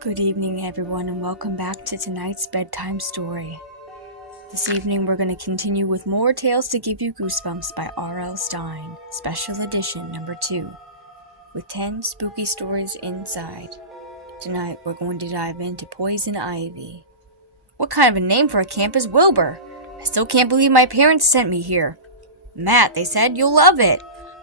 Good evening, everyone, and welcome back to tonight's bedtime story. This evening, we're going to continue with more Tales to Give You Goosebumps by R.L. Stine, Special Edition number 2, with 10 spooky stories inside. Tonight, we're going to dive into Poison Ivy. What kind of a name for a camp is Wilbur? I still can't believe my parents sent me here. Matt, they said, you'll love it.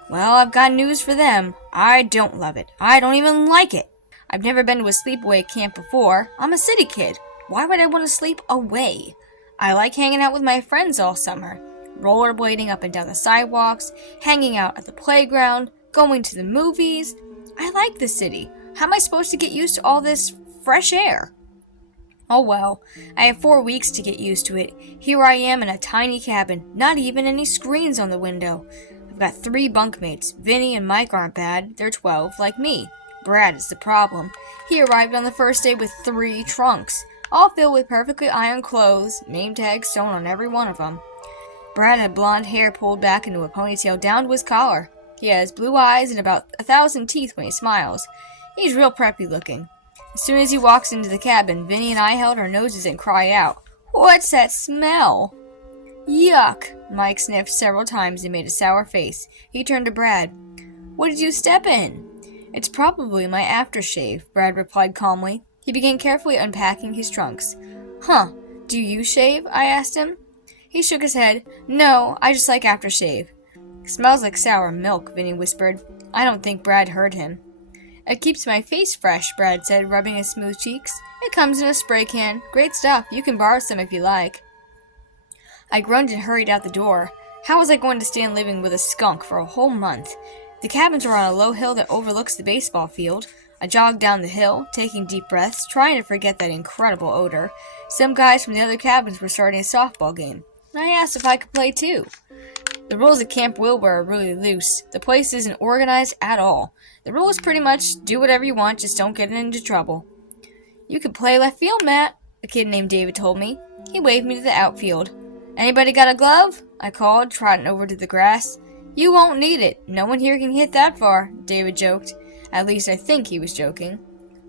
Well, I've got news for them. I don't love it. I don't even like it. I've never been to a sleepaway camp before. I'm a city kid. Why would I want to sleep away? I like hanging out with my friends all summer, rollerblading up and down the sidewalks, hanging out at the playground, going to the movies. I like the city. How am I supposed to get used to all this fresh air? Oh well, I have 4 weeks to get used to it. Here I am in a tiny cabin, not even any screens on the window. I've got 3 bunkmates. Vinny and Mike aren't bad. They're 12, like me. Brad is the problem. He arrived on the first day with 3 trunks, all filled with perfectly ironed clothes, name tags sewn on every one of them. Brad had blonde hair pulled back into a ponytail down to his collar. He has blue eyes and about 1,000 teeth when he smiles. He's real preppy looking. As soon as he walks into the cabin, Vinny and I held our noses and cry out, "What's that smell?" "Yuck!" Mike sniffed several times and made a sour face. He turned to Brad. "What did you step in?" "It's probably my aftershave," Brad replied calmly. He began carefully unpacking his trunks. "Huh, do you shave?" I asked him. He shook his head. "No, I just like aftershave." "Smells like sour milk," Vinny whispered. I don't think Brad heard him. "It keeps my face fresh," Brad said, rubbing his smooth cheeks. "It comes in a spray can. Great stuff. You can borrow some if you like." I groaned and hurried out the door. How was I going to stand living with a skunk for a whole month? The cabins were on a low hill that overlooks the baseball field. I jogged down the hill, taking deep breaths, trying to forget that incredible odor. Some guys from the other cabins were starting a softball game. I asked if I could play too. The rules at Camp Wilbur are really loose. The place isn't organized at all. The rule is pretty much do whatever you want, just don't get into trouble. "You could play left field, Matt," a kid named David told me. He waved me to the outfield. "Anybody got a glove?" I called, trotting over to the grass. "You won't need it. No one here can hit that far," David joked. At least I think he was joking.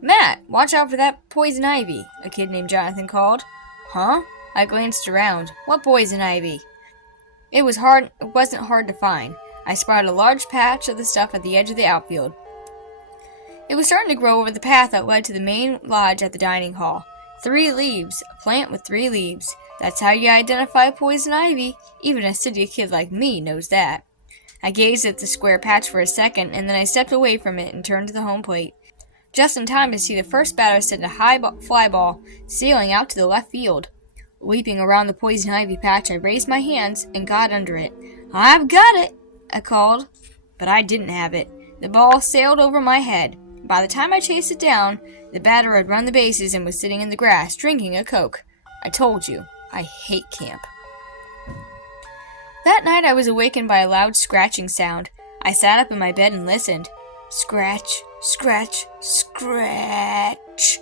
"Matt, watch out for that poison ivy," a kid named Jonathan called. "Huh?" I glanced around. "What poison ivy?" It wasn't hard to find. I spotted a large patch of the stuff at the edge of the outfield. It was starting to grow over the path that led to the main lodge at the dining hall. 3 leaves. A plant with 3 leaves. That's how you identify poison ivy. Even a city kid like me knows that. I gazed at the square patch for a second, and then I stepped away from it and turned to the home plate. Just in time to see the first batter send a high fly ball sailing out to the left field. Leaping around the poison ivy patch, I raised my hands and got under it. "I've got it!" I called. But I didn't have it. The ball sailed over my head. By the time I chased it down, the batter had run the bases and was sitting in the grass, drinking a Coke. I told you, I hate camp. That night I was awakened by a loud scratching sound. I sat up in my bed and listened. Scratch, scratch, scratch.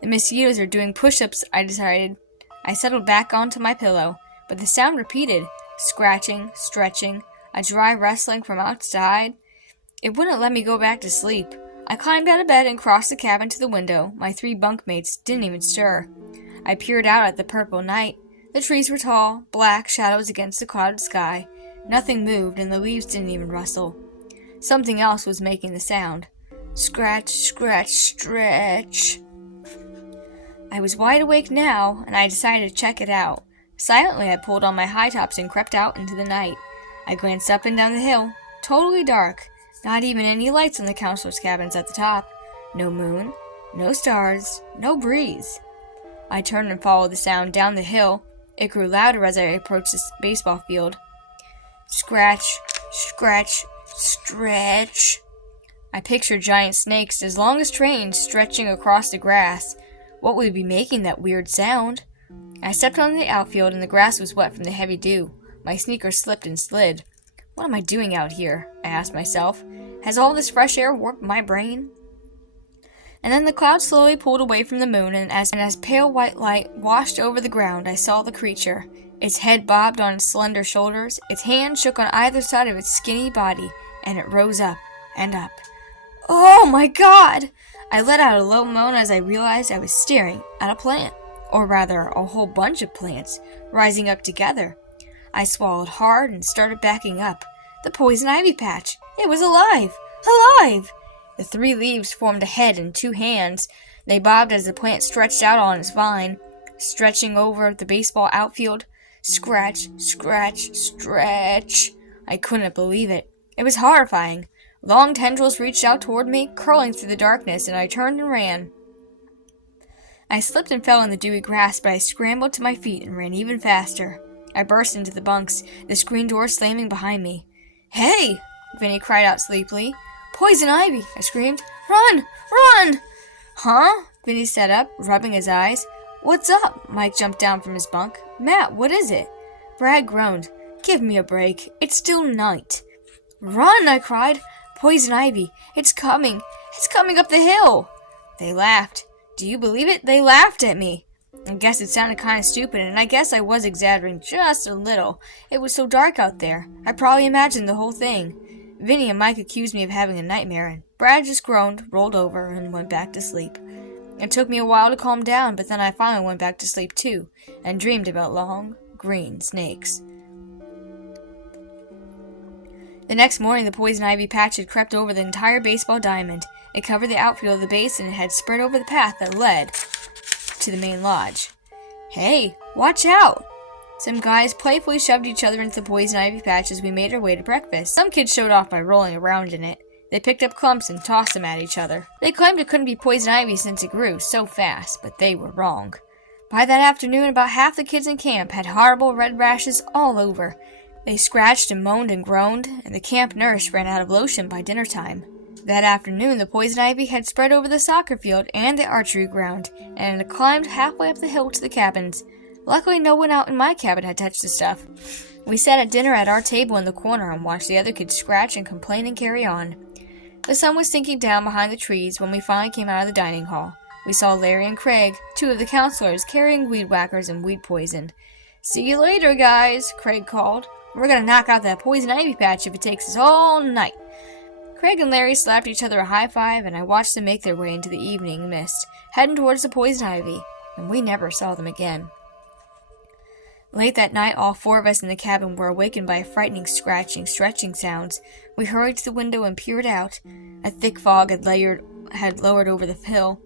The mosquitoes are doing push-ups, I decided. I settled back onto my pillow, but the sound repeated. Scratching, stretching, a dry rustling from outside. It wouldn't let me go back to sleep. I climbed out of bed and crossed the cabin to the window. My 3 bunkmates didn't even stir. I peered out at the purple night. The trees were tall, black shadows against the clouded sky. Nothing moved, and the leaves didn't even rustle. Something else was making the sound. Scratch, scratch, stretch. I was wide awake now, and I decided to check it out. Silently, I pulled on my high tops and crept out into the night. I glanced up and down the hill. Totally dark. Not even any lights on the counselors' cabins at the top. No moon, no stars, no breeze. I turned and followed the sound down the hill. It grew louder as I approached the baseball field. Scratch, scratch, stretch. I pictured giant snakes as long as trains stretching across the grass. What would be making that weird sound? I stepped on the outfield and the grass was wet from the heavy dew. My sneakers slipped and slid. What am I doing out here? I asked myself. Has all this fresh air warped my brain? And then the clouds slowly pulled away from the moon, and as pale white light washed over the ground, I saw the creature. Its head bobbed on its slender shoulders, its hands shook on either side of its skinny body, and it rose up and up. Oh my God! I let out a low moan as I realized I was staring at a plant, or rather, a whole bunch of plants, rising up together. I swallowed hard and started backing up. The poison ivy patch! It was alive! Alive! The 3 leaves formed a head and 2 hands. They bobbed as the plant stretched out on its vine, stretching over the baseball outfield. Scratch, scratch, stretch. I couldn't believe it. It was horrifying. Long tendrils reached out toward me, curling through the darkness, and I turned and ran. I slipped and fell in the dewy grass, but I scrambled to my feet and ran even faster. I burst into the bunks, the screen door slamming behind me. "Hey!" Vinny cried out sleepily. "Poison ivy!" I screamed. "Run! Run!" "Huh?" Vinny sat up, rubbing his eyes. "What's up?" Mike jumped down from his bunk. "Matt, what is it?" Brad groaned. "Give me a break. It's still night." "Run!" I cried. "Poison ivy! It's coming! It's coming up the hill!" They laughed. Do you believe it? They laughed at me. I guess it sounded kind of stupid, and I guess I was exaggerating just a little. It was so dark out there. I probably imagined the whole thing. Vinny and Mike accused me of having a nightmare, and Brad just groaned, rolled over, and went back to sleep. It took me a while to calm down, but then I finally went back to sleep too, and dreamed about long, green snakes. The next morning, the poison ivy patch had crept over the entire baseball diamond. It covered the outfield of the base, and it had spread over the path that led to the main lodge. "Hey, watch out!" Some guys playfully shoved each other into the poison ivy patch as we made our way to breakfast. Some kids showed off by rolling around in it. They picked up clumps and tossed them at each other. They claimed it couldn't be poison ivy since it grew so fast, but they were wrong. By that afternoon, about half the kids in camp had horrible red rashes all over. They scratched and moaned and groaned, and the camp nurse ran out of lotion by dinner time. That afternoon, the poison ivy had spread over the soccer field and the archery ground, and it climbed halfway up the hill to the cabins. Luckily, no one out in my cabin had touched the stuff. We sat at dinner at our table in the corner and watched the other kids scratch and complain and carry on. The sun was sinking down behind the trees when we finally came out of the dining hall. We saw Larry and Craig, 2 of the counselors, carrying weed whackers and weed poison. "See you later, guys," Craig called. "We're gonna knock out that poison ivy patch if it takes us all night." Craig and Larry slapped each other a high five, and I watched them make their way into the evening mist, heading towards the poison ivy, and we never saw them again. Late that night, all 4 of us in the cabin were awakened by frightening scratching, stretching sounds. We hurried to the window and peered out. A thick fog had lowered over the hill.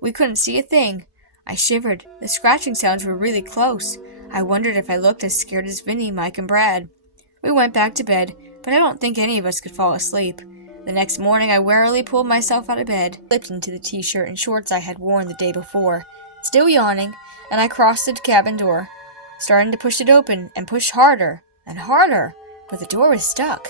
We couldn't see a thing. I shivered. The scratching sounds were really close. I wondered if I looked as scared as Vinny, Mike, and Brad. We went back to bed, but I don't think any of us could fall asleep. The next morning, I warily pulled myself out of bed, slipped into the t-shirt and shorts I had worn the day before, still yawning, and I crossed the cabin door, starting to push it open and push harder and harder, but the door was stuck.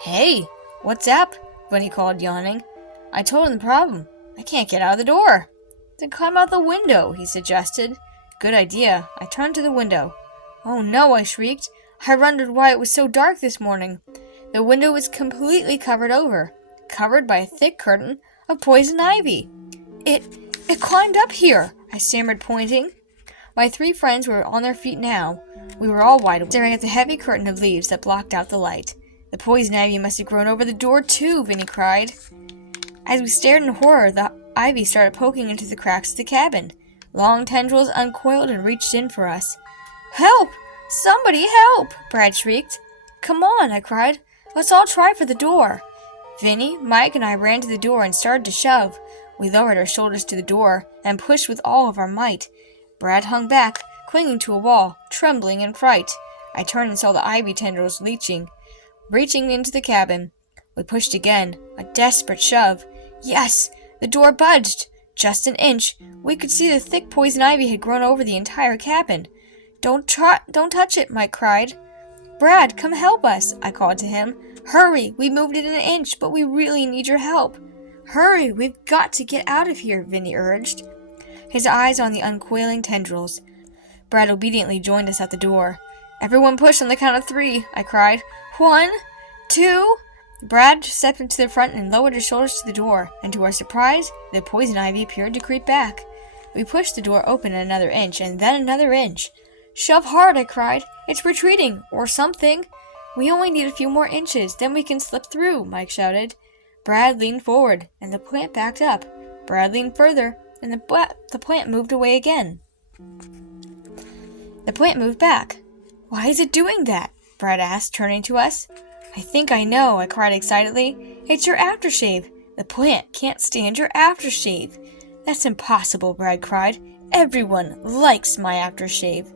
"Hey, what's up?" Vinny called, yawning. I told him the problem. "I can't get out of the door." "Then climb out the window," he suggested. "Good idea." I turned to the window. "Oh no," I shrieked. I wondered why it was so dark this morning. The window was completely covered over, covered by a thick curtain of poison ivy. It climbed up here," I stammered, pointing. My 3 friends were on their feet now. We were all wide awake, staring at the heavy curtain of leaves that blocked out the light. "The poison ivy must have grown over the door too," Vinny cried. As we stared in horror, the ivy started poking into the cracks of the cabin. Long tendrils uncoiled and reached in for us. "Help! Somebody help!" Brad shrieked. "Come on," I cried. "Let's all try for the door." Vinny, Mike, and I ran to the door and started to shove. We lowered our shoulders to the door and pushed with all of our might. Brad hung back, clinging to a wall, trembling in fright. I turned and saw the ivy tendrils reaching into the cabin. We pushed again, a desperate shove. Yes! The door budged! Just an inch. We could see the thick poison ivy had grown over the entire cabin. Don't touch it," Mike cried. "Brad, come help us," I called to him. "Hurry, we moved it an inch, but we really need your help." "Hurry, we've got to get out of here," Vinny urged, his eyes on the uncoiling tendrils. Brad obediently joined us at the door. "Everyone push on the count of 3, I cried. 1, 2... Brad stepped into the front and lowered his shoulders to the door, and to our surprise, the poison ivy appeared to creep back. We pushed the door open another inch, and then another inch. "Shove hard," I cried. "It's retreating, or something." "We only need a few more inches, then we can slip through," Mike shouted. Brad leaned forward, and the plant backed up. Brad leaned further, and the plant moved away again. The plant moved back. Why is it doing that? Brad asked, turning to us. I think I know, I cried excitedly. It's your aftershave. The plant can't stand your aftershave. That's impossible, Brad cried. Everyone likes my aftershave.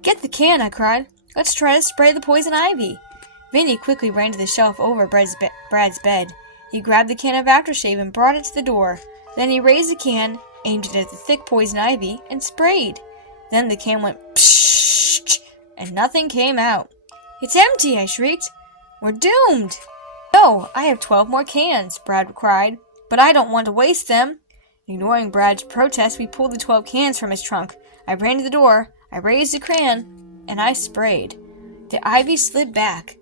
Get the can, I cried. Let's try to spray the poison ivy. Vinny quickly ran to the shelf over Brad's bed. He grabbed the can of aftershave and brought it to the door. Then he raised the can, aimed it at the thick poison ivy, and sprayed. Then the can went pshh, and nothing came out. It's empty, I shrieked. We're doomed. No, I have 12 more cans, Brad cried, but I don't want to waste them. Ignoring Brad's protest, we pulled the 12 cans from his trunk. I ran to the door, I raised the can, and I sprayed. The ivy slid back.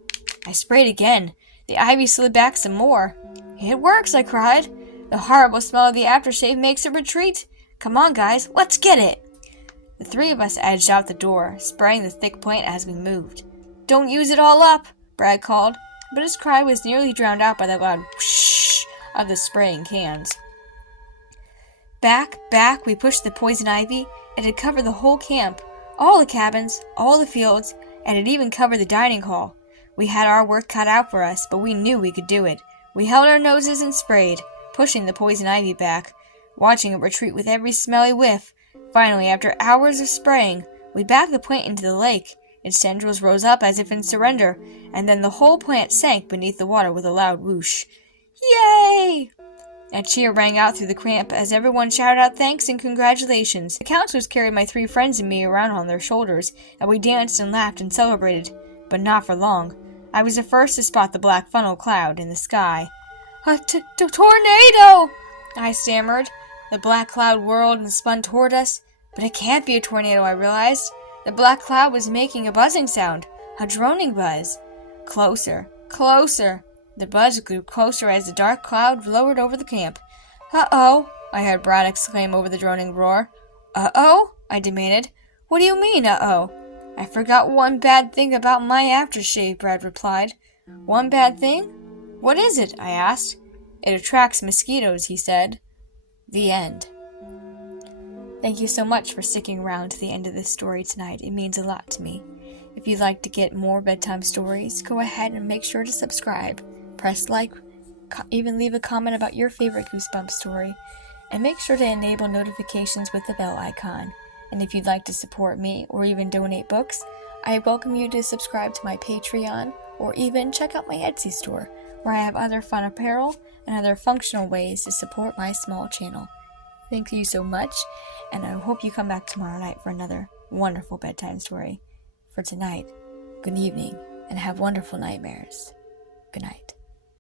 I sprayed again. The ivy slid back some more. It works, I cried. The horrible smell of the aftershave makes it retreat. Come on, guys, let's get it. The three of us edged out the door, spraying the thick plant as we moved. Don't use it all up, Brad called, but his cry was nearly drowned out by the loud whoosh of the spraying cans. Back, we pushed the poison ivy. It had covered the whole camp, all the cabins, all the fields, and it even covered the dining hall. We had our work cut out for us, but we knew we could do it. We held our noses and sprayed, pushing the poison ivy back, watching it retreat with every smelly whiff. Finally, after hours of spraying, we backed the plant into the lake. Its tendrils rose up as if in surrender, and then the whole plant sank beneath the water with a loud whoosh. Yay! A cheer rang out through the camp as everyone shouted out thanks and congratulations. The counselors carried my three friends and me around on their shoulders, and we danced and laughed and celebrated, but not for long. I was the first to spot the black funnel cloud in the sky. A tornado! I stammered. The black cloud whirled and spun toward us, but it can't be a tornado, I realized. The black cloud was making a buzzing sound, a droning buzz. Closer, closer. The buzz grew closer as the dark cloud lowered over the camp. Uh-oh, I heard Brad exclaim over the droning roar. Uh-oh? I demanded. What do you mean, uh-oh? I forgot one bad thing about my aftershave, Brad replied. One bad thing? What is it? I asked. It attracts mosquitoes, he said. The end. Thank you so much for sticking around to the end of this story tonight. It means a lot to me. If you'd like to get more bedtime stories, go ahead and make sure to subscribe. Press like, even leave a comment about your favorite Goosebumps story, and make sure to enable notifications with the bell icon. And if you'd like to support me or even donate books, I welcome you to subscribe to my Patreon or even check out my Etsy store, where I have other fun apparel and other functional ways to support my small channel. Thank you so much, and I hope you come back tomorrow night for another wonderful bedtime story. For tonight, good evening, and have wonderful nightmares. Good night.